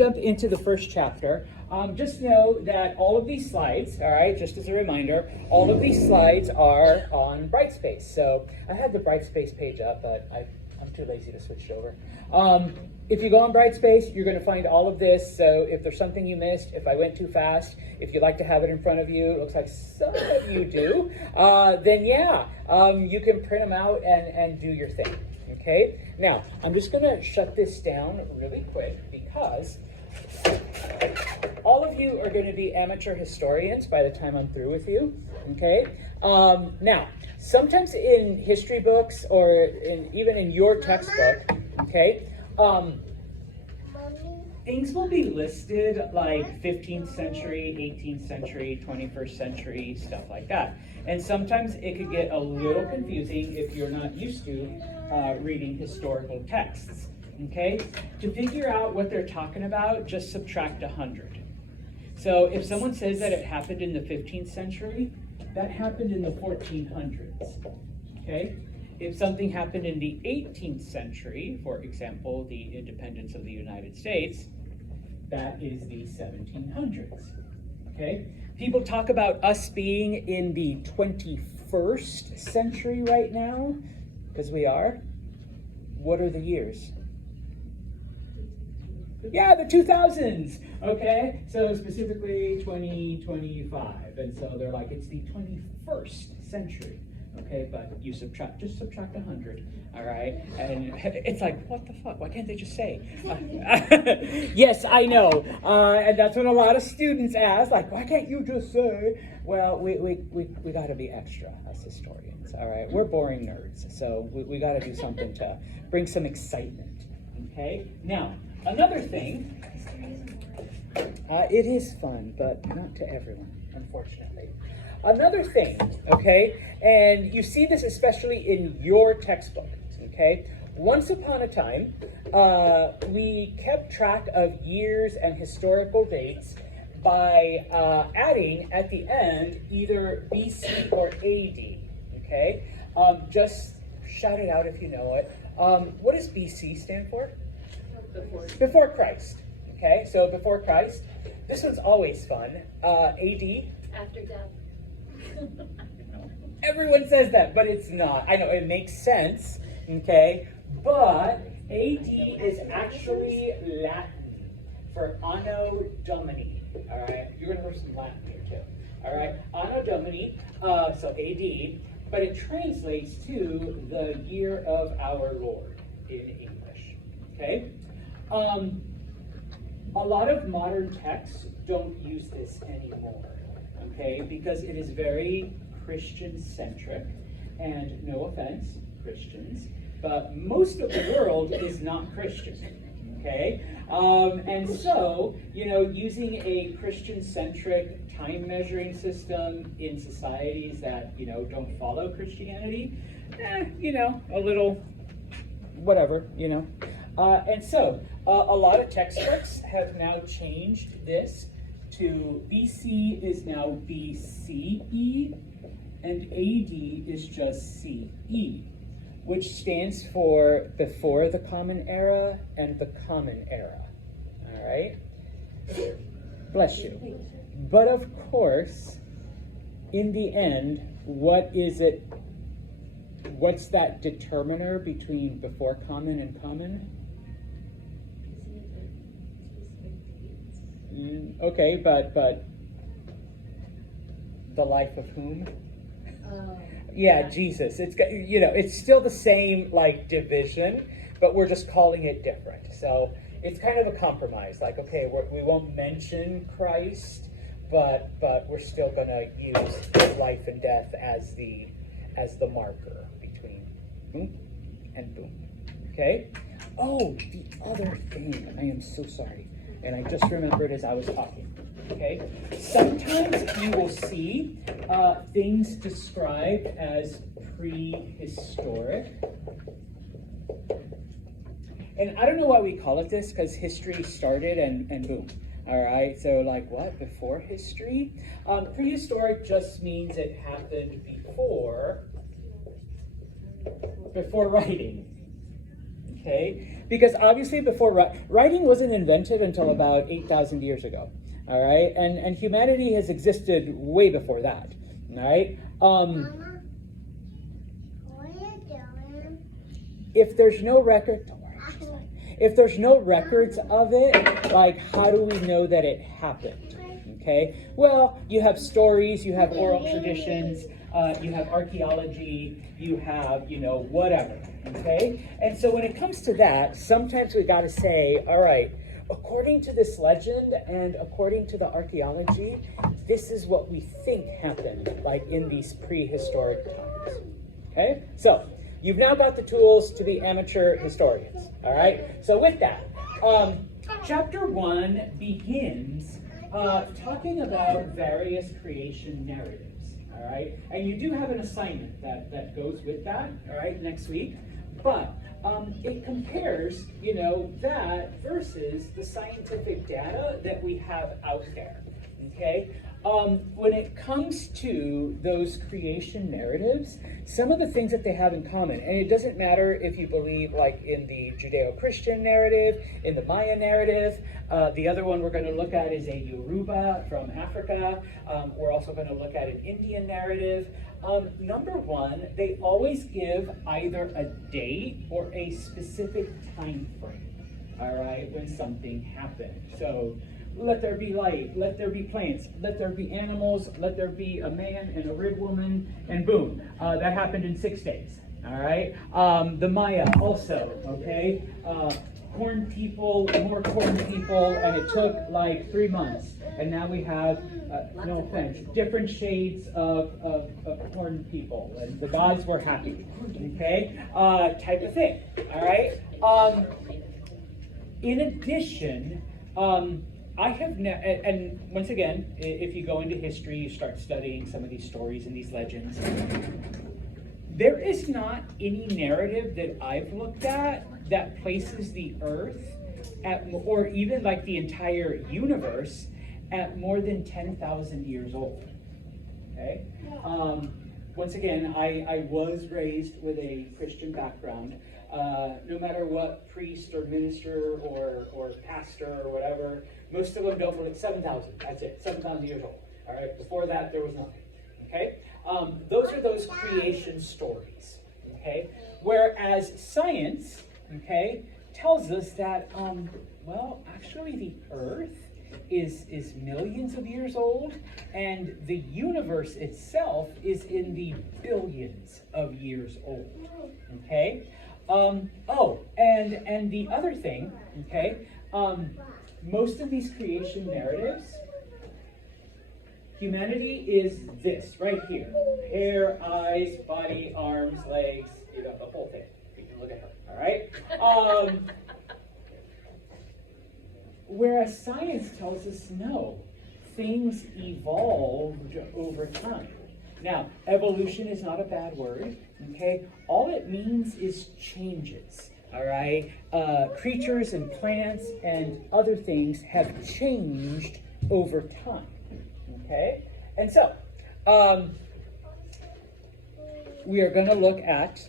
Jump into the first chapter. Just know that all of these slides, all right, just as a reminder, all of these slides are on Brightspace. So I had the Brightspace page up, but I'm too lazy to switch it over. If you go on Brightspace, you're going to find all of this. So if there's something you missed, if I went too fast, if you'd like to have it in front of you, it looks like some of you do, then yeah, you can print them out and do your thing. Okay, now I'm just going to shut this down really quick because all of you are going to be amateur historians by the time I'm through with you. Okay, now sometimes in history books or even in your textbook, okay, things will be listed like 15th century, 18th century, 21st century, stuff like that. And sometimes it could get a little confusing if you're not used to reading historical texts. Okay, to figure out what they're talking about, just subtract 100. So if someone says that it happened in the 15th century, that happened in the 1400s. Okay, if something happened in the 18th century, for example, the independence of the United States, that is the 1700s. Okay, people talk about us being in the 21st century right now, because we are. What are the years? Yeah, the 2000s, okay? So specifically 2025, and so they're like, it's the 21st century, okay? But you just subtract 100, all right? And it's like, what the fuck? Why can't they just say? Yes, I know, and that's what a lot of students ask, like, why can't you just say? Well, we got to be extra as historians, all right? We're boring nerds, so we got to do something to bring some excitement, okay? Now, another thing, it is fun, but not to everyone, unfortunately. Another thing, okay, and you see this especially in your textbook, okay? Once upon a time, we kept track of years and historical dates by adding at the end either BC or AD, okay? Just shout it out if you know it. What does BC stand for? Before Christ. Okay, so before Christ. This one's always fun. AD. After death. Everyone says that, but it's not. I know it makes sense. Okay, but AD is actually Latin for Anno Domini. All right, you're gonna learn some Latin here too. All right, Anno Domini. So AD, but it translates to the year of our Lord in English. Okay. A lot of modern texts don't use this anymore, okay, because it is very Christian-centric, and no offense, Christians, but most of the world is not Christian, okay, and so, you know, using a Christian-centric time measuring system in societies that, you know, don't follow Christianity, you know, a little whatever, you know. And so, a lot of textbooks have now changed this to BC is now BCE, and AD is just CE, which stands for before the Common Era and the Common Era. All right? Bless you. But of course, in the end, what is it? What's that determiner between before Common and Common? Okay, but the life of whom? Yeah, Jesus. It's, you know, it's still the same like division, but we're just calling it different. So it's kind of a compromise. Like, okay, we won't mention Christ, but we're still going to use his life and death as the marker between boom and boom. Okay. Oh, the other thing. I am so sorry. And I just remembered as I was talking, okay? Sometimes you will see things described as prehistoric. And I don't know why we call it this, because history started and boom. All right, so like what? Before history? Prehistoric just means it happened before writing. Okay, because obviously before writing wasn't invented until about 8,000 years ago. All right, and humanity has existed way before that. All right. Mama, what are you doing? If there's no record, don't worry. If there's no records of it, like how do we know that it happened? Okay, well, you have stories, you have oral traditions, you have archaeology, you have, whatever. Okay, and so when it comes to that, sometimes we got to say, all right, according to this legend and according to the archaeology, this is what we think happened, like in these prehistoric times. Okay, so you've now got the tools to be amateur historians. All right, so with that, chapter 1 begins talking about various creation narratives. All right, and you do have an assignment that goes with that. All right, next week, but it compares, that versus the scientific data that we have out there. Okay. When it comes to those creation narratives, some of the things that they have in common, and it doesn't matter if you believe like in the Judeo-Christian narrative, in the Maya narrative, the other one we're going to look at is a Yoruba from Africa. We're also going to look at an Indian narrative. Number one, they always give either a date or a specific time frame, all right, when something happened. So, let there be light, let there be plants, let there be animals, let there be a man and a rib woman, and boom, that happened in 6 days, all right? The Maya also, okay? Corn people, more corn people, and it took like 3 months. And now we have, no offense, different shades of corn people. And the gods were happy, okay? Type of thing, all right? In addition, I have and once again, if you go into history, you start studying some of these stories and these legends, there is not any narrative that I've looked at that places the earth at, or even like the entire universe, at more than 10,000 years old. Okay? Once again, I was raised with a Christian background. No matter what priest or minister or pastor or whatever, most of them don't look at 7,000. That's it, 7,000 years old. All right, before that, there was nothing. Okay? Those are those creation stories. Okay? Whereas science, okay, tells us that, well, actually the earth is millions of years old, and the universe itself is in the billions of years old. Okay? And the other thing, okay, most of these creation narratives, humanity is this right here: hair, eyes, body, arms, legs, the whole thing. You can look at her, all right? Whereas science tells us no, things evolved over time. Now, evolution is not a bad word, okay? All it means is changes, all right? Creatures and plants and other things have changed over time, okay? And so, we are going to look at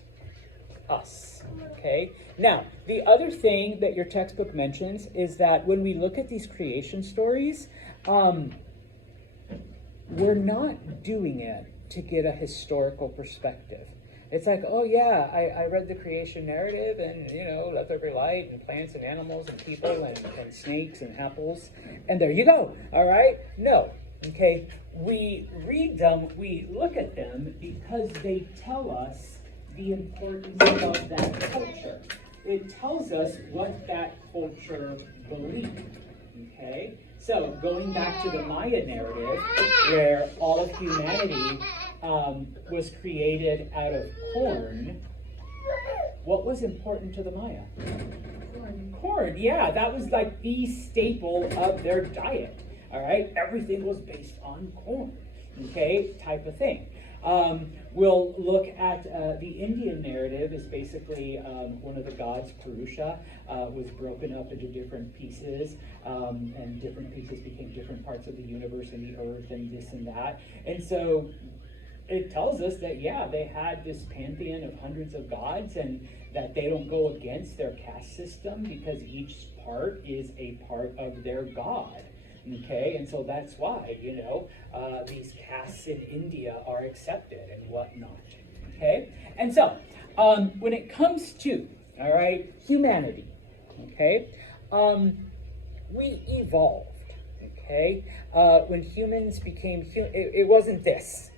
us, okay? Now, the other thing that your textbook mentions is that when we look at these creation stories, we're not doing it to get a historical perspective. It's like, oh yeah, I read the creation narrative and, let there be light and plants and animals and people and snakes and apples, and there you go, all right? No, okay? We read them, we look at them because they tell us the importance of that culture. It tells us what that culture believed, okay? So going back to the Maya narrative, where all of humanity was created out of corn, what was important to the Maya? Corn, yeah, that was like the staple of their diet, all right? Everything was based on corn, okay, type of thing. We'll look at the Indian narrative is basically one of the gods, Purusha, was broken up into different pieces, and different pieces became different parts of the universe and the earth and this and that. And so it tells us that, yeah, they had this pantheon of hundreds of gods, and that they don't go against their caste system because each part is a part of their god. Okay, and so that's why, these castes in India are accepted and whatnot. Okay, and so when it comes to, all right, humanity, okay, we evolved. Okay, when humans became it wasn't this.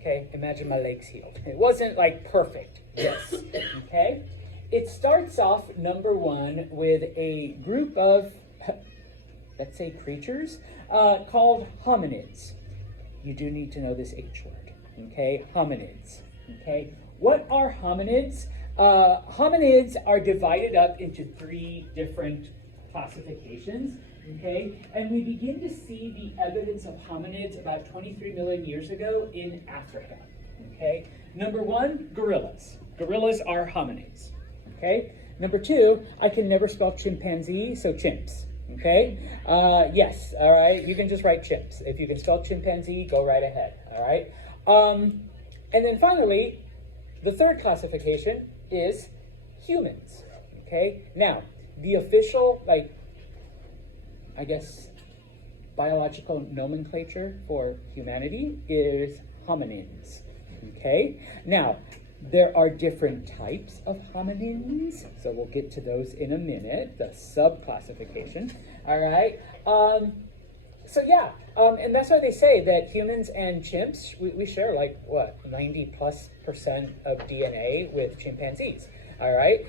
Okay, imagine my legs healed. It wasn't like perfect. Yes. Okay, it starts off number one with a group of, let's say, creatures called hominids. You do need to know this H word. Okay, hominids. Okay, what are hominids? Hominids are divided up into 3 different classifications. Okay, and we begin to see the evidence of hominids about 23 million years ago in Africa. Okay, number 1, gorillas. Gorillas are hominids. Okay, number 2, I can never spell chimpanzee, so chimps. Okay, yes, all right, you can just write chimps. If you can spell chimpanzee, go right ahead. All right, and then finally, the 3rd classification is humans. Okay, now the official, I guess, biological nomenclature for humanity is hominins. Okay, now there are different types of hominins, so we'll get to those in a minute, the sub-classification. All right, so yeah, and that's why they say that humans and chimps, we share 90+% of DNA with chimpanzees. All right,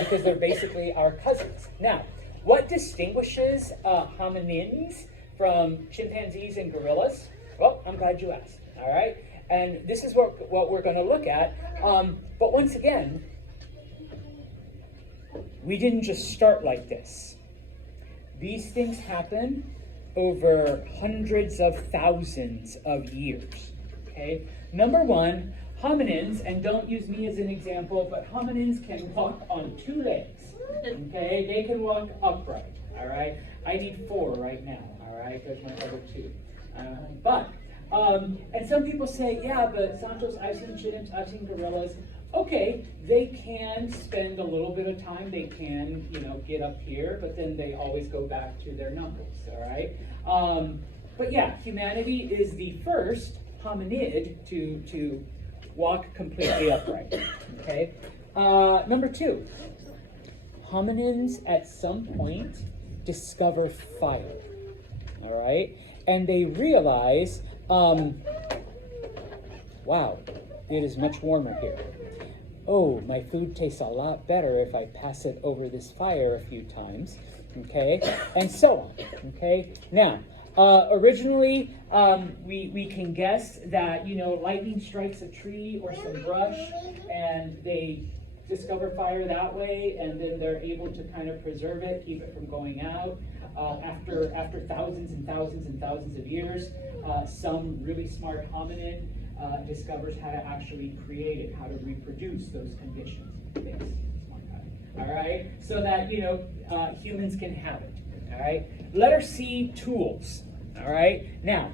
because they're basically our cousins. Now, what distinguishes hominins from chimpanzees and gorillas? Well, I'm glad you asked, all right? And this is what we're going to look at. But once again, we didn't just start like this. These things happen over hundreds of thousands of years, okay? Number 1, hominins, and don't use me as an example, but hominins can walk on 2 legs. Okay, they can walk upright. All right, I need 4 right now. All right, there's my other 2. And some people say, yeah, but Santos, I've seen chimps, I've seen gorillas. Okay, they can spend a little bit of time. They can, get up here, but then they always go back to their knuckles. All right, but yeah, humanity is the first hominid to walk completely upright. Okay, number 2. Hominins at some point discover fire, all right? And they realize, wow, it is much warmer here. Oh, my food tastes a lot better if I pass it over this fire a few times, okay? And so on, okay? Now, originally, we can guess that, lightning strikes a tree or some brush, and they discover fire that way, and then they're able to kind of preserve it, keep it from going out. After thousands and thousands and thousands of years, some really smart hominid discovers how to actually create it, how to reproduce those conditions. Yes, smart guy. All right, so that humans can have it. All right. Letter C, tools. All right. Now,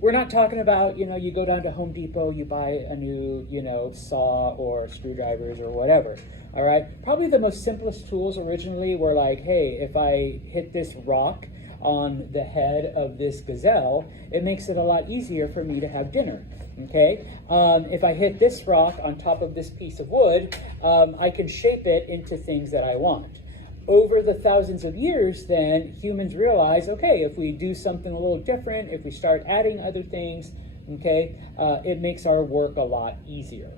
we're not talking about, you go down to Home Depot, you buy a new, saw or screwdrivers or whatever, all right? Probably the most simplest tools originally were like, hey, if I hit this rock on the head of this gazelle, it makes it a lot easier for me to have dinner, okay? If I hit this rock on top of this piece of wood, I can shape it into things that I want. Over the thousands of years, then, humans realize, okay, if we do something a little different, if we start adding other things, okay, it makes our work a lot easier,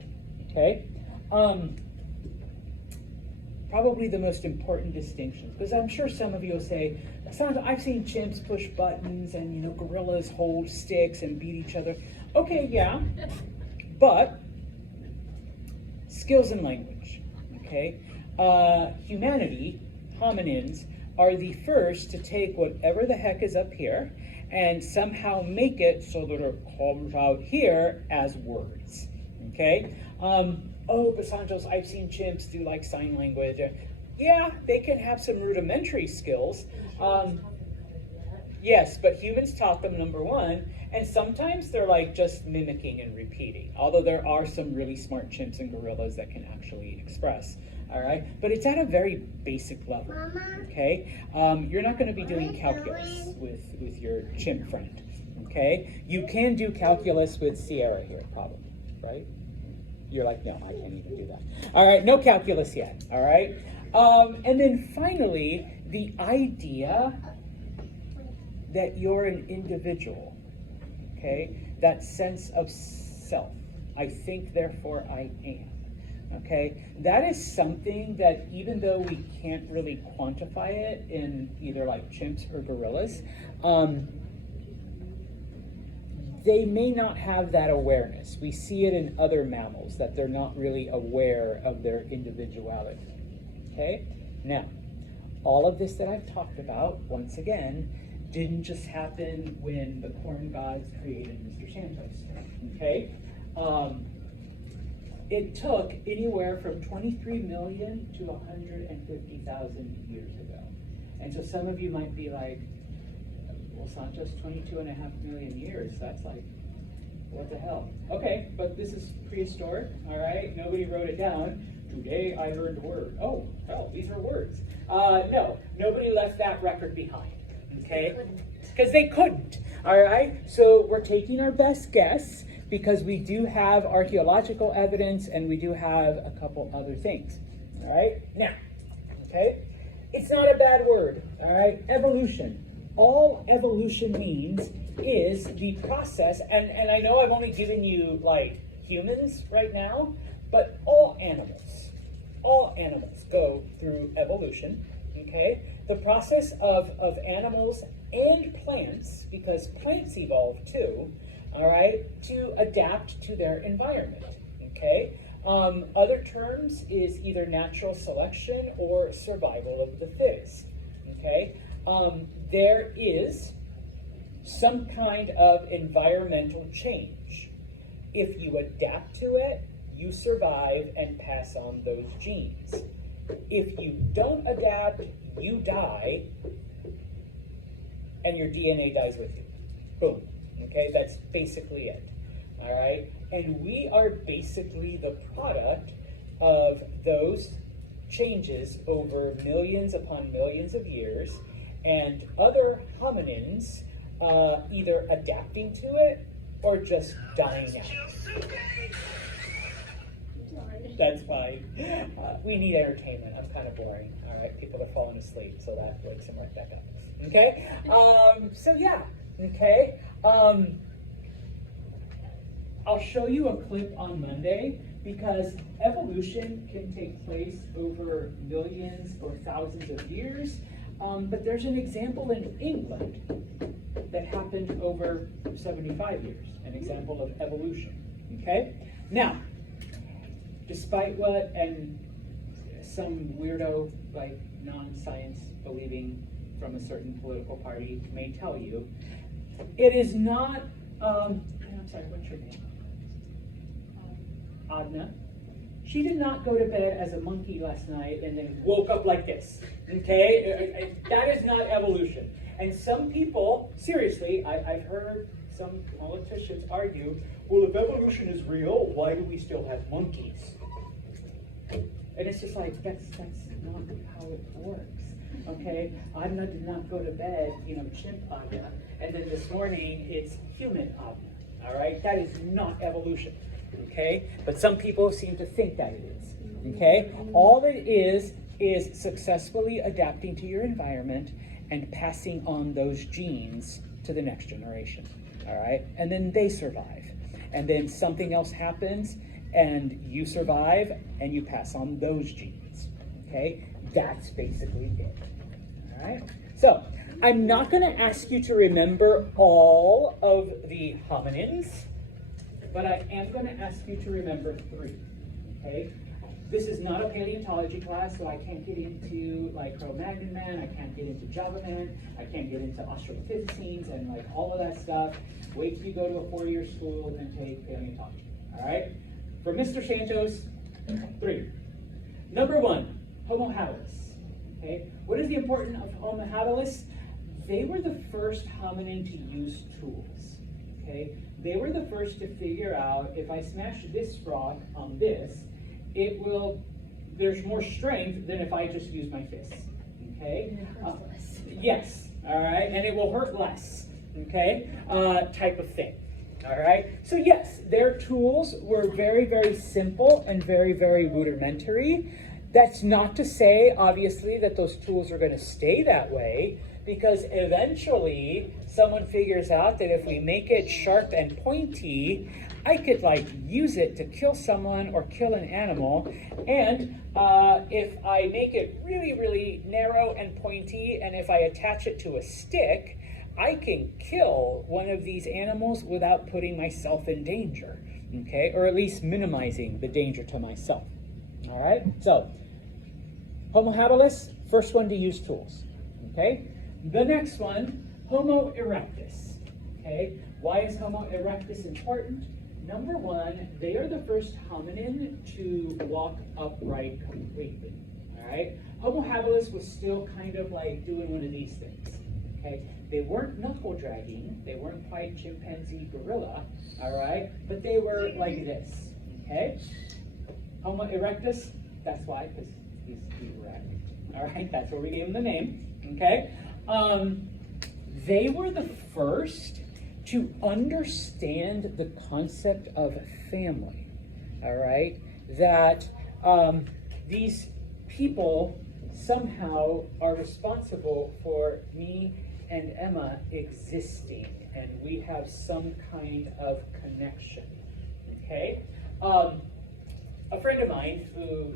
okay? Probably the most important distinctions, because I'm sure some of you will say, Sandra, I've seen chimps push buttons and, gorillas hold sticks and beat each other. Okay, yeah, but skills and language, okay? Humanity, hominins, are the first to take whatever the heck is up here and somehow make it so that it comes out here as words, okay? Oh, but Santos, I've seen chimps do like sign language. Yeah, they can have some rudimentary skills. Yes, but humans taught them, number one, and sometimes they're like just mimicking and repeating, although there are some really smart chimps and gorillas that can actually express, all right? But it's at a very basic level, Mama, okay? You're not going to be doing calculus with your chimp friend, okay? You can do calculus with Sierra here, probably, right? You're like, no, I can't even do that. All right, no calculus yet, all right? And then finally, the idea that you're an individual, okay? That sense of self. I think, therefore I am, okay? That is something that even though we can't really quantify it in either like chimps or gorillas, they may not have that awareness. We see it in other mammals, that they're not really aware of their individuality, okay? Now, all of this that I've talked about, once again, didn't just happen when the corn gods created Mr. Santos, okay? It took anywhere from 23 million to 150,000 years ago. And so some of you might be like, well, Santos, 22.5 million years, that's like, what the hell? Okay, but this is prehistoric, all right? Nobody wrote it down. Today I learned word. Oh, these are words. No, nobody left that record behind, okay? Because they couldn't, all right? So we're taking our best guess because we do have archaeological evidence and we do have a couple other things, all right? Now, okay? It's not a bad word, all right? Evolution. All evolution means is the process, and I know I've only given you like humans right now, but all animals go through evolution, okay? The process of animals and plants, because plants evolve too, all right, to adapt to their environment, okay? Other terms is either natural selection or survival of the fittest, okay? There is some kind of environmental change. If you adapt to it, you survive and pass on those genes. If you don't adapt, you die, and your DNA dies with you. Boom. Okay, that's basically it. All right? And we are basically the product of those changes over millions upon millions of years, and other hominins either adapting to it or just dying out. That's fine. We need entertainment. I'm kind of boring. All right, people are falling asleep, so that wakes them right back up. Okay. So yeah. Okay. I'll show you a clip on Monday because evolution can take place over millions or thousands of years. But there's an example in England that happened over 75 years, an example of evolution. Okay. Now, despite what and some weirdo, like non-science believing from a certain political party may tell you, it is not, I'm sorry, what's your name? Adna. She did not go to bed as a monkey last night and then woke up like this, okay? That is not evolution. And some people, seriously, I've heard some politicians argue, well, if evolution is real, why do we still have monkeys? And it's just like, that's not how it works, okay? Adna did not go to bed, chimp Adna, and then this morning it's human Adna, all right? That is not evolution, okay? But some people seem to think that it is, okay? All it is successfully adapting to your environment and passing on those genes to the next generation, all right? And then they survive. And then something else happens, and you survive, and you pass on those genes, okay? That's basically it, all right? So, I'm not gonna ask you to remember all of the hominins, but I am gonna ask you to remember 3, okay? This is not a paleontology class, so I can't get into like Cro-Magnon man, I can't get into Java man, I can't get into Australopithecines and like all of that stuff. Wait till you go to a 4-year school and take paleontology, all right? For Mr. Santos, 3. Number 1, Homo habilis, okay? What is the importance of Homo habilis? they were the first hominin to use tools. Okay, they were the first to figure out if I smash this rock on this, it will. There's more strength than if I just use my fists. Okay. Yes. All right, and it will hurt less. Okay, type of thing. All right. So yes, their tools were very, very simple and very, very rudimentary. That's not to say, obviously, that those tools are going to stay that way, because eventually someone figures out that if we make it sharp and pointy, I could like use it to kill someone or kill an animal. And if I make it really, really narrow and pointy, and if I attach it to a stick, I can kill one of these animals without putting myself in danger, okay? Or at least minimizing the danger to myself, all right? So, Homo habilis, first one to use tools, okay? The next one, Homo erectus, okay? Why is Homo erectus important? Number one, they are the first hominin to walk upright completely, all right? Homo habilis was still kind of like doing one of these things, okay? They weren't knuckle dragging, they weren't quite chimpanzee gorilla, all right? But they were like this, okay? Homo erectus, that's why, because he's erect, all right? That's where we gave him the name, okay? They were the first to understand the concept of family, all right? That these people somehow are responsible for me and Emma existing, and we have some kind of connection, okay? A friend of mine who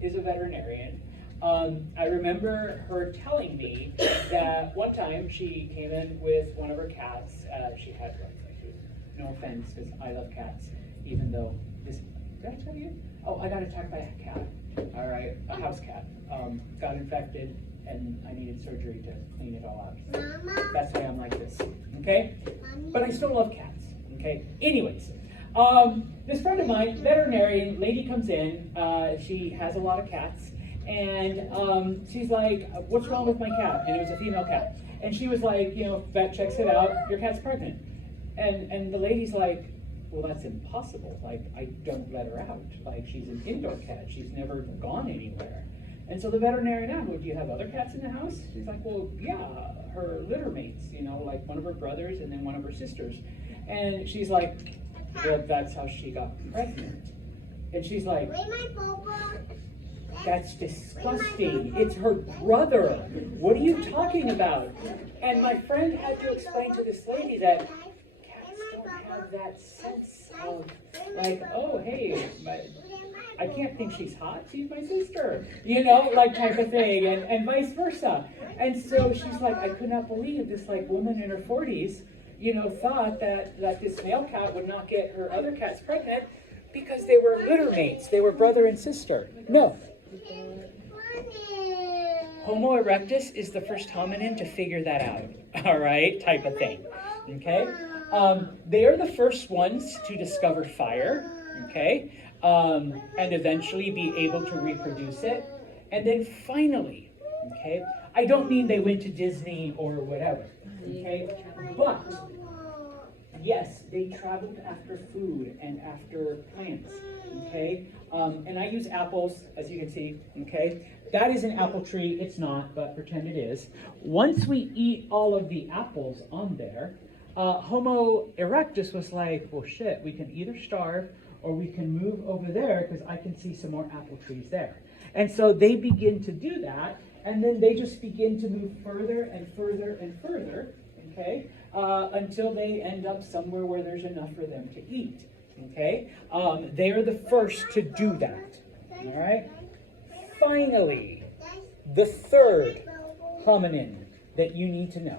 is a veterinarian, I remember her telling me that one time she came in with one of her cats. She had one. No offense, because I love cats, even though this. Did I tell you? Oh, I got attacked by a cat. All right, a house cat. Got infected, and I needed surgery to clean it all out. Mama. That's why I'm like this. Okay? Mommy. But I still love cats. Okay? Anyways, this friend of mine, veterinarian, lady comes in. She has a lot of cats. And she's like, what's wrong with my cat? And it was a female cat. And she was like, you know, vet checks it out, your cat's pregnant. And the lady's like, well, that's impossible. Like, I don't let her out. Like, she's an indoor cat. She's never gone anywhere. And so the veterinarian asked, well, do you have other cats in the house? She's like, well, yeah, her litter mates, you know, like one of her brothers and then one of her sisters. And she's like, well, that's how she got pregnant. And she's like, Where's my bobo? that's disgusting. It's her brother. What are you talking about? And my friend had to explain to this lady that cats don't have that sense of like, oh, hey, I can't think she's hot. She's my sister, you know, like type of thing, and vice versa. And so she's like, I could not believe this like woman in her 40s, you know, thought that this male cat would not get her other cats pregnant because they were litter mates. They were brother and sister. No. Homo erectus is the first hominin to figure that out, all right, type of thing, okay? They are the first ones to discover fire, okay, and eventually be able to reproduce it. And then finally, okay, I don't mean they went to Disney or whatever, okay, but yes, they traveled after food and after plants, okay? And I use apples, as you can see, okay? That is an apple tree. It's not, but pretend it is. Once we eat all of the apples on there, Homo erectus was like, well, shit, we can either starve or we can move over there because I can see some more apple trees there. And so they begin to do that, and then they just begin to move further and further and further, okay, until they end up somewhere where there's enough for them to eat, okay? They are the first to do that, all right? Finally, the third hominin that you need to know,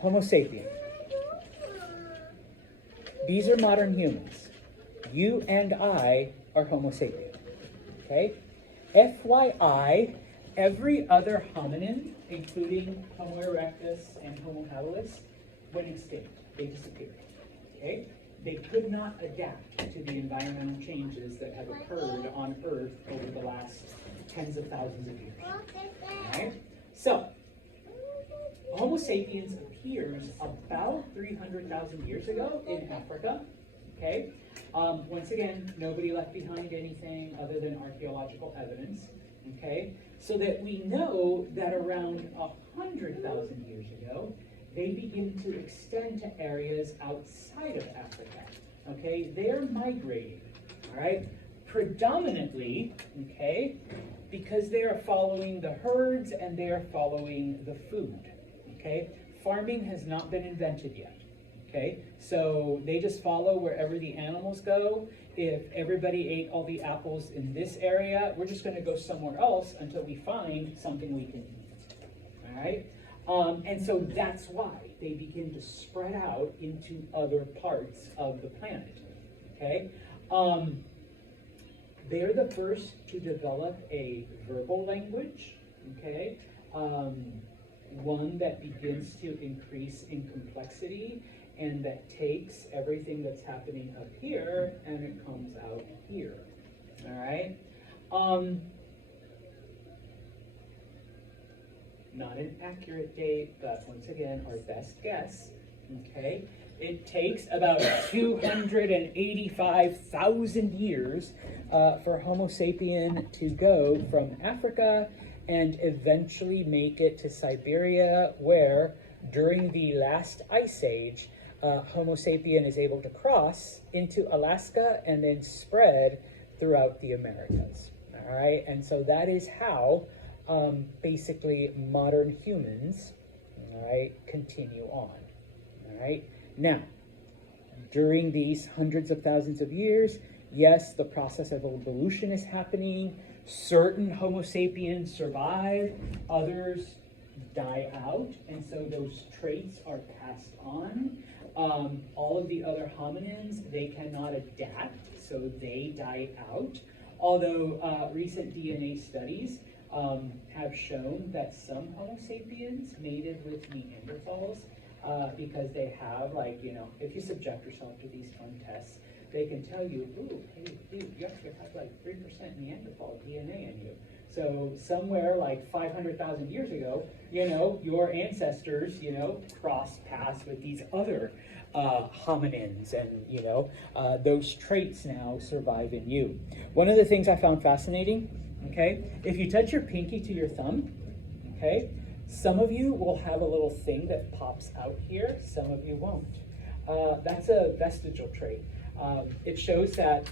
Homo sapien. These are modern humans. You and I are Homo sapien, okay? FYI, every other hominin, including Homo erectus and Homo habilis, went extinct. They disappeared, okay? They could not adapt to the environmental changes that have occurred on Earth over the last tens of thousands of years. All right? So, Homo Homo sapiens appears about 300,000 years ago in Africa. Okay. Once again, nobody left behind anything other than archaeological evidence. Okay. So that we know that around 100,000 years ago, they begin to extend to areas outside of Africa. Okay. They're migrating. All right. Predominantly, okay, because they are following the herds and they are following the food. Okay. Farming has not been invented yet. Okay, so they just follow wherever the animals go. If everybody ate all the apples in this area, we're just going to go somewhere else until we find something we can eat. All right, and so that's why they begin to spread out into other parts of the planet. Okay, they're the first to develop a verbal language. Okay, one that begins to increase in complexity, and that takes everything that's happening up here and it comes out here. All right. Not an accurate date, but once again, our best guess. Okay. It takes about 285,000 years for Homo sapien to go from Africa and eventually make it to Siberia, where during the last ice age, Homo sapien is able to cross into Alaska and then spread throughout the Americas. All right, and so that is how basically modern humans, all right, continue on. All right, now during these hundreds of thousands of years, yes, the process of evolution is happening. Certain Homo sapiens survive, others die out, and so those traits are passed on. All of the other hominins, they cannot adapt, so they die out. Although recent DNA studies have shown that some Homo sapiens mated with Neanderthals because they have, like, you know, if you subject yourself to these fun tests, they can tell you, ooh, hey, dude, you actually have like 3% Neanderthal DNA in you. So somewhere like 500,000 years ago, you know, your ancestors, you know, crossed paths with these other hominins, and, you know, those traits now survive in you. One of the things I found fascinating, okay, if you touch your pinky to your thumb, okay, some of you will have a little thing that pops out here, some of you won't. That's a vestigial trait. It shows that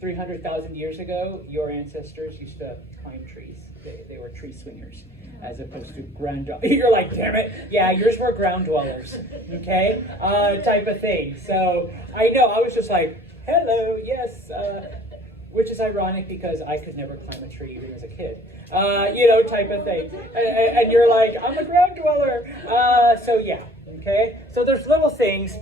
300,000 years ago, your ancestors used to climb trees. They were tree swingers, as opposed to ground dwellers. You're like, damn it, yeah, yours were ground dwellers, okay, type of thing. So I know, I was just like, hello, yes, which is ironic because I could never climb a tree even as a kid, you know, type of thing. And you're like, I'm a ground dweller. So yeah, okay. So there's little things.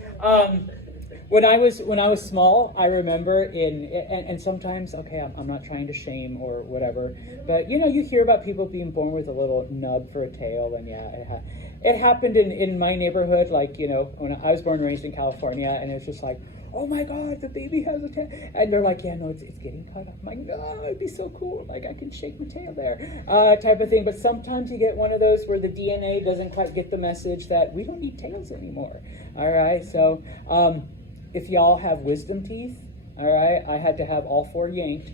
When I was small, I remember and sometimes, okay, I'm not trying to shame or whatever, but you know, you hear about people being born with a little nub for a tail, and yeah, it happened in my neighborhood. Like, you know, when I was born and raised in California, and it's just like, oh my God, the baby has a tail, and they're like, yeah, no, it's getting cut off. I'm like, no, it'd be so cool, like I can shake my tail there, type of thing. But sometimes you get one of those where the DNA doesn't quite get the message that we don't need tails anymore. All right, so. If y'all have wisdom teeth, all right, I had to have all four yanked.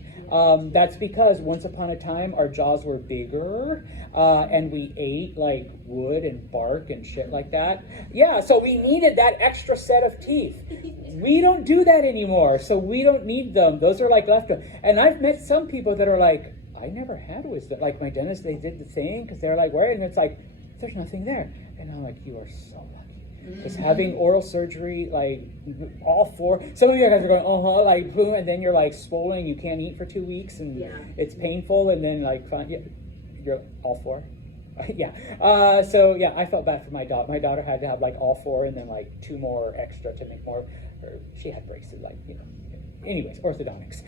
That's because once upon a time, our jaws were bigger, and we ate like wood and bark and shit like that. Yeah, so we needed that extra set of teeth. We don't do that anymore, so we don't need them. Those are like leftover. And I've met some people that are like, I never had wisdom. Like my dentist, they did the thing because they're like, where? And it's like, there's nothing there. And I'm like, you are so lucky. Because having oral surgery, like all four, some of you guys are going, like boom, and then you're like swollen, you can't eat for 2 weeks, and it's painful, and then like, you're all four. Yeah. So yeah, I felt bad for my daughter. My daughter had to have like all four, and then like 2 more extra to make more. She had braces, like, you know. Anyways, orthodontics.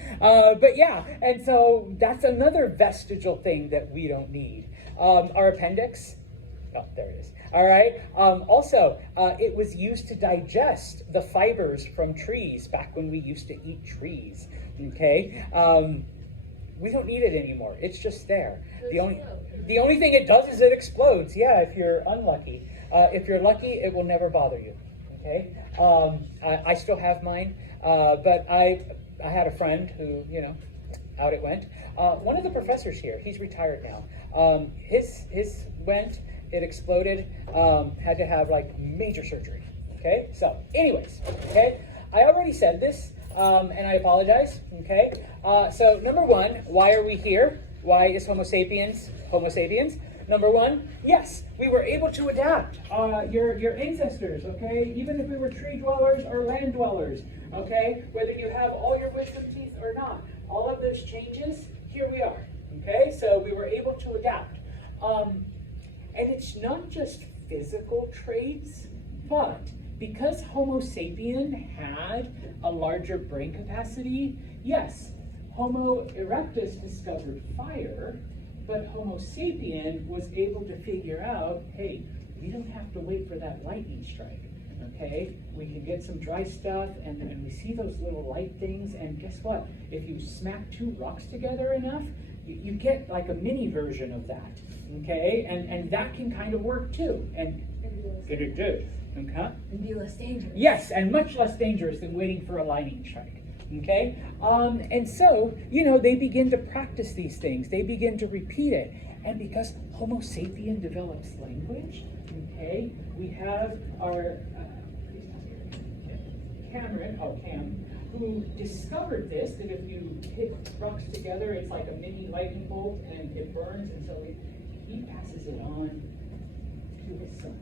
But yeah, and so that's another vestigial thing that we don't need. Our appendix. Oh, there it is. All right. Also, it was used to digest the fibers from trees back when we used to eat trees. Okay. we don't need it anymore. It's just there. The only thing it does is it explodes. Yeah, if you're unlucky. If you're lucky, it will never bother you. Okay. I still have mine, but I had a friend who, you know, out it went. One of the professors here, he's retired now. His went, it exploded, had to have like major surgery. Okay. So, anyways, okay. I already said this, and I apologize. Okay. So number one, why are we here? Why is Homo sapiens Homo sapiens? Number one, yes, we were able to adapt. Your ancestors, okay? Even if we were tree dwellers or land dwellers, okay? Whether you have all your wisdom teeth or not, all of those changes, here we are, okay? So we were able to adapt. And it's not just physical traits, but because Homo sapien had a larger brain capacity, yes, Homo erectus discovered fire, but Homo sapien was able to figure out, hey, we don't have to wait for that lightning strike, okay? We can get some dry stuff, and we see those little light things, and guess what? If you smack two rocks together enough, you get like a mini version of that, okay? And that can kind of work too, and it did, okay? And be less dangerous. Yes, and much less dangerous than waiting for a lightning strike. Okay, and so, you know, they begin to practice these things. They begin to repeat it. And because Homo sapien develops language, okay, we have our Cam, who discovered this, that if you hit rocks together, it's like a mini lightning bolt and it burns, and so he passes it on to his son.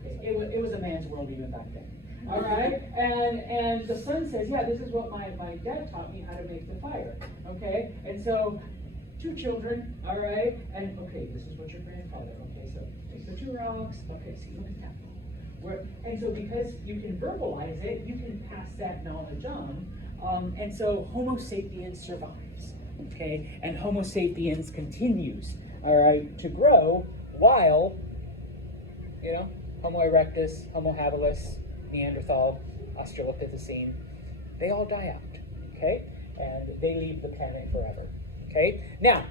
Okay. It was a man's world even back then. All right, and the son says, yeah, this is what my dad taught me how to make the fire. Okay, and so two children, all right, and okay, this is what your grandfather. Okay, so take the two rocks. Okay, see, look at that. And so because you can verbalize it, you can pass that knowledge on. And so Homo sapiens survives. Okay, and Homo sapiens continues, all right, to grow while, you know, Homo erectus, Homo habilis, Neanderthal, Australopithecine, they all die out, okay? And they leave the planet forever, okay? Now,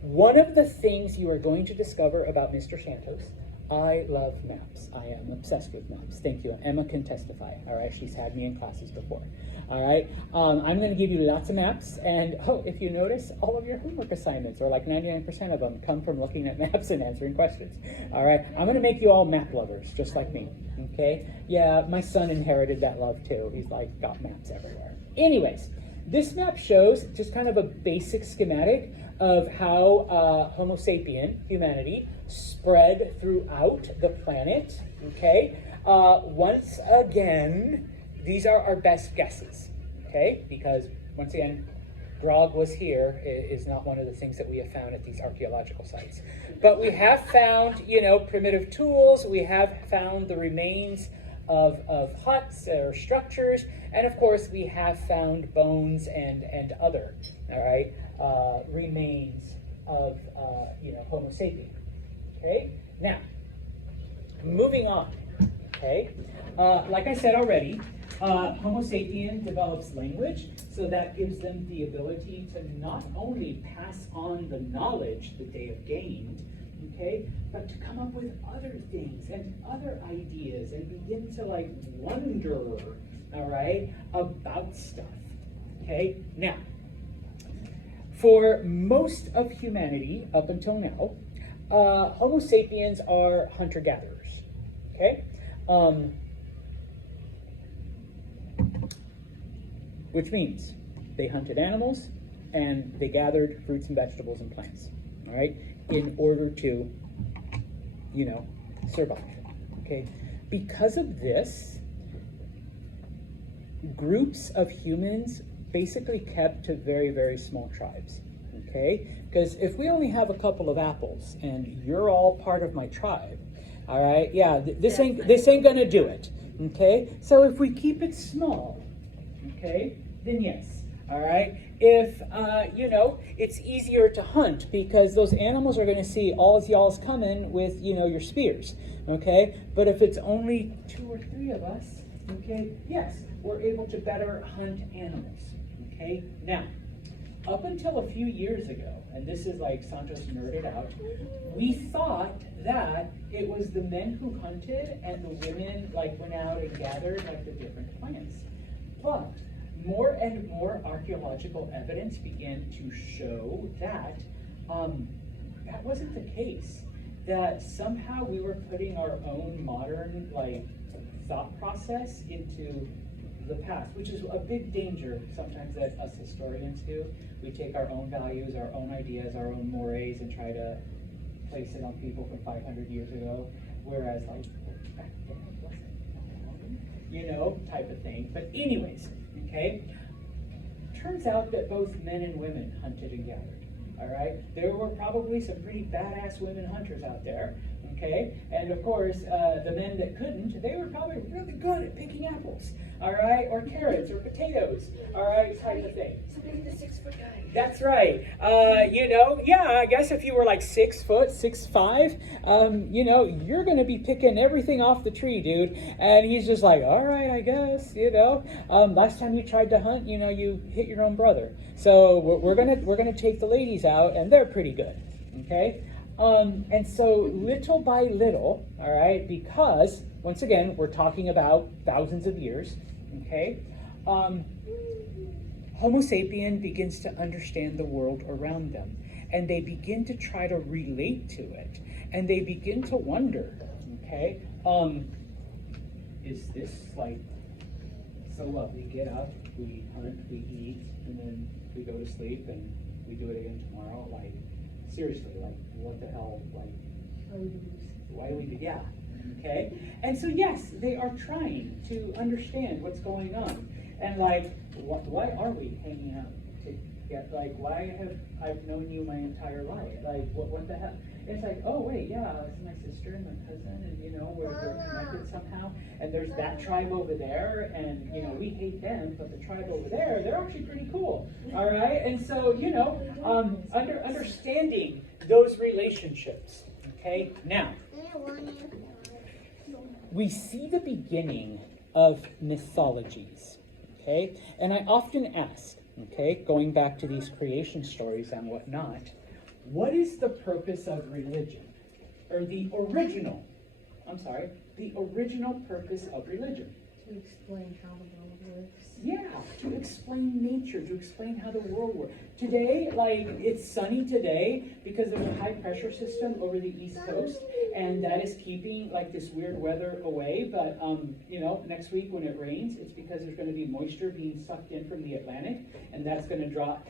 one of the things you are going to discover about Mr. Santos, I love maps. I am obsessed with maps. Thank you. Emma can testify, all right? She's had me in classes before, all right? I'm going to give you lots of maps, and if you notice, all of your homework assignments, or like 99% of them, come from looking at maps and answering questions, all right? I'm going to make you all map lovers, just like me, okay? Yeah, my son inherited that love too. He's like got maps everywhere. Anyways, this map shows just kind of a basic schematic of how Homo sapien, humanity, spread throughout the planet, okay? Once again, these are our best guesses, okay? Because, once again, Grog was here is not one of the things that we have found at these archaeological sites. But we have found, you know, primitive tools, we have found the remains of huts or structures, and of course we have found bones and other, all right, remains of, you know, Homo sapien. Okay, now, moving on, okay, like I said already, Homo sapien develops language, so that gives them the ability to not only pass on the knowledge that they have gained, okay, but to come up with other things and other ideas and begin to like wonder, all right, about stuff, okay? Now, for most of humanity up until now, Homo sapiens are hunter-gatherers, okay? Which means they hunted animals and they gathered fruits and vegetables and plants, all right, in order to, you know, survive, okay? Because of this, groups of humans basically kept to very, very small tribes, okay? Because if we only have a couple of apples and you're all part of my tribe, all right, yeah, this ain't gonna do it, okay? So if we keep it small, okay, then yes, all right? If, you know, it's easier to hunt because those animals are gonna see all y'all's coming with, you know, your spears, okay? But if it's only 2 or 3 of us, okay, yes, we're able to better hunt animals, okay? Now, up until a few years ago, and this is like Santos nerded out, we thought that it was the men who hunted and the women like went out and gathered like the different plants. But more and more archaeological evidence began to show that that wasn't the case. That somehow we were putting our own modern like thought process into the past, which is a big danger sometimes that us historians do. We take our own values, our own ideas, our own mores, and try to place it on people from 500 years ago, whereas like back then it wasn't, you know, type of thing. But anyways, okay, turns out that both men and women hunted and gathered. All right, there were probably some pretty badass women hunters out there, okay? And of course, the men that couldn't, they were probably really good at picking apples, all right? Or carrots or potatoes, all right, type of thing. Somebody the 6-foot guy. That's right. You know, yeah, I guess if you were like 6 foot, 6'5", you know, you're gonna be picking everything off the tree, dude. And he's just like, all right, I guess, you know. Last time you tried to hunt, you know, you hit your own brother. So we're gonna take the ladies out, and they're pretty good, okay? And so little by little, all right, because once again, we're talking about thousands of years, okay? Homo sapien begins to understand the world around them, and they begin to try to relate to it, and they begin to wonder, okay, is this like so lovely? Get up, we hunt, we eat, and then we go to sleep, and we do it again tomorrow. Like, seriously, like, what the hell? Like, why do we do? Yeah, okay. And so yes, they are trying to understand what's going on. And like, why are we hanging out together? Like, why have I known you my entire life? Like, what the hell? It's like, oh wait, yeah, it's my sister and my cousin, and you know, we're connected somehow. And there's that tribe over there, and you know, we hate them, but the tribe over there, they're actually pretty cool. All right, and so you know, understanding those relationships. Okay, now we see the beginning of mythologies. Okay? And I often ask, okay, going back to these creation stories and whatnot, what is the purpose of religion? Or the original purpose of religion? To explain how the world works. Yeah, to explain nature, to explain how the world works. Today, like, it's sunny today because there's a high pressure system over the East Coast, and that is keeping like this weird weather away. But you know, next week when it rains, it's because there's going to be moisture being sucked in from the Atlantic, and that's going to drop.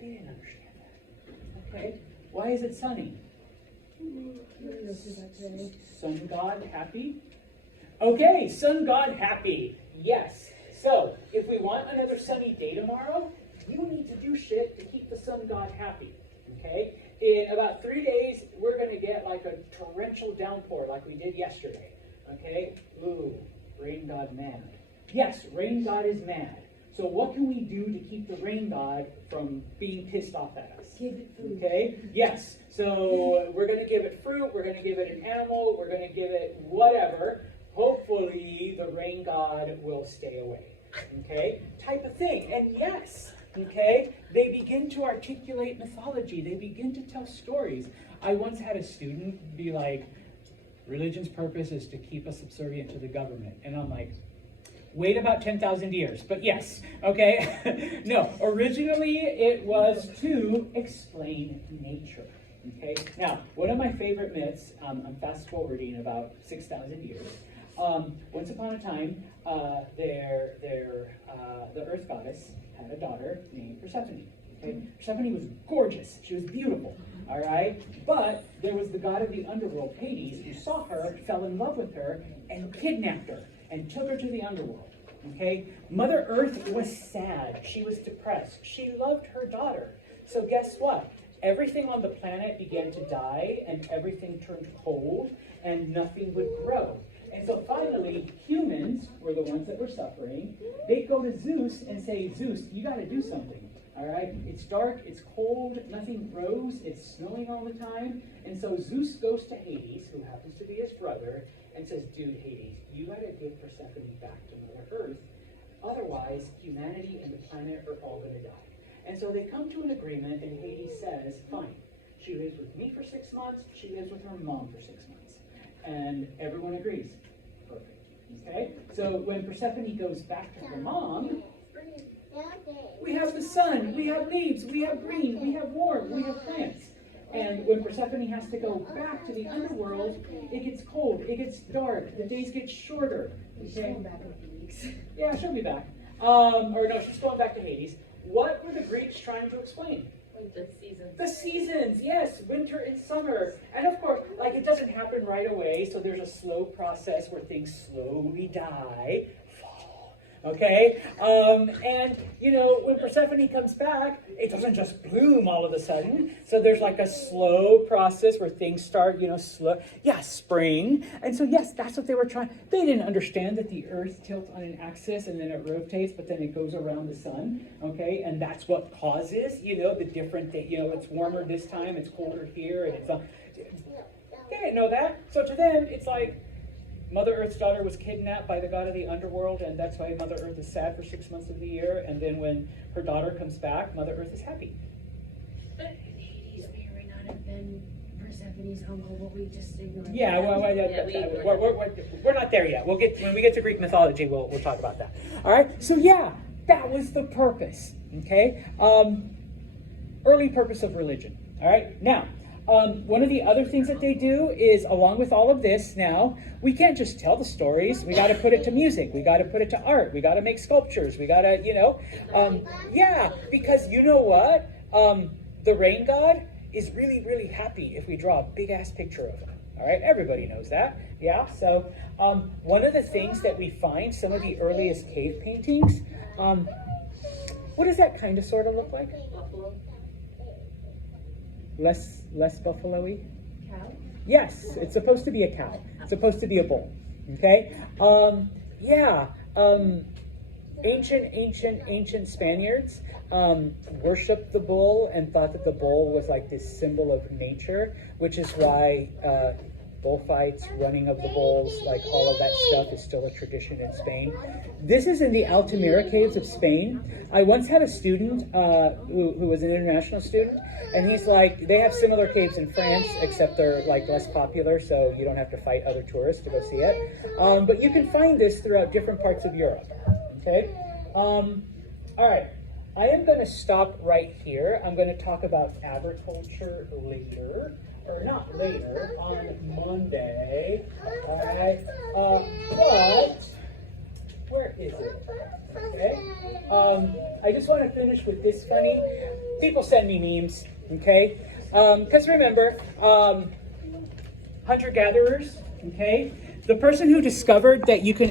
They didn't understand that. Okay, why is it sunny? Sun god happy? Okay, sun god happy. Yes. So, if we want another sunny day tomorrow, you need to do shit to keep the sun god happy. Okay? In about 3 days, we're going to get like a torrential downpour like we did yesterday. Okay? Ooh, rain god mad. Yes, rain god is mad. So what can we do to keep the rain god from being pissed off at us? Give it food. Okay? Yes. So we're going to give it fruit, we're going to give it an animal, we're going to give it whatever. Hopefully the rain god will stay away. Okay? Type of thing. And yes, okay, they begin to articulate mythology. They begin to tell stories. I once had a student be like, religion's purpose is to keep us subservient to the government. And I'm like, wait about 10,000 years. But yes, okay? No, originally it was to explain nature. Okay? Now, one of my favorite myths, I'm fast forwarding about 6,000 years. Once upon a time, the earth goddess had a daughter named Persephone. Okay? Persephone was gorgeous. She was beautiful. All right? But there was the god of the underworld, Hades, who saw her, fell in love with her, and kidnapped her, and took her to the underworld. Okay? Mother Earth was sad. She was depressed. She loved her daughter. So guess what? Everything on the planet began to die, and everything turned cold, and nothing would grow. And so finally, humans were the ones that were suffering. They go to Zeus and say, Zeus, you got to do something. All right? It's dark, it's cold, nothing grows, it's snowing all the time. And so Zeus goes to Hades, who happens to be his brother, and says, dude, Hades, you got to give Persephone back to Mother Earth. Otherwise, humanity and the planet are all going to die. And so they come to an agreement, and Hades says, fine, she lives with me for 6 months, she lives with her mom for 6 months. And everyone agrees. Perfect. Okay? So when Persephone goes back to her mom, we have the sun, we have leaves, we have green, we have warm, we have plants. And when Persephone has to go back to the underworld, it gets cold, it gets dark, the days get shorter. She's Okay? going back in weeks. Yeah, she'll be back. Or no, she's going back to Hades. What were the Greeks trying to explain? The seasons. The seasons, yes, winter and summer. And of course, like it doesn't happen right away, so there's a slow process where things slowly die. Fall. Okay? And you know, when Persephone comes back, it doesn't just bloom all of a sudden. So there's like a slow process where things start, you know, slow. Yeah, spring. And so yes, that's what they were trying. They didn't understand that the earth tilts on an axis and then it rotates, but then it goes around the sun. Okay? And that's what causes, you know, the different thing. You know, it's warmer this time, it's colder here, and it's they didn't know that. So to them, it's like Mother Earth's daughter was kidnapped by the god of the underworld, and that's why Mother Earth is sad for 6 months of the year. And then when her daughter comes back, Mother Earth is happy. But Hades may or may not have been Persephone's uncle, but we just ignored Yeah, that. we're not there yet. We'll get when we get to Greek mythology. We'll talk about that. All right. So yeah, that was the purpose. Okay. Early purpose of religion. All right. Now, one of the other things that they do is, along with all of this, now we can't just tell the stories. We got to put it to music. We got to put it to art. We got to make sculptures. We got to, you know, yeah, because you know what, the rain god is really, really happy if we draw a big ass picture of him. All right, everybody knows that. Yeah. So one of the things that we find, some of the earliest cave paintings, what does that kind of sort of look like? Buffalo. Less buffalo-y? Cow? Yes, it's supposed to be a cow. It's supposed to be a bull. Okay? Yeah. Ancient Spaniards worshipped the bull and thought that the bull was like this symbol of nature, which is why bullfights, running of the bulls, like all of that stuff is still a tradition in Spain. This is in the Altamira caves of Spain. I once had a student who was an international student, and he's like, they have similar caves in France, except they're like less popular, so you don't have to fight other tourists to go see it. But you can find this throughout different parts of Europe. Okay? All right. I am going to stop right here. I'm going to talk about agriculture later. Or not later, on Monday. All right. But where is it? Okay. I just want to finish with this funny. People send me memes. Okay. Because remember, hunter-gatherers. Okay. The person who discovered that you can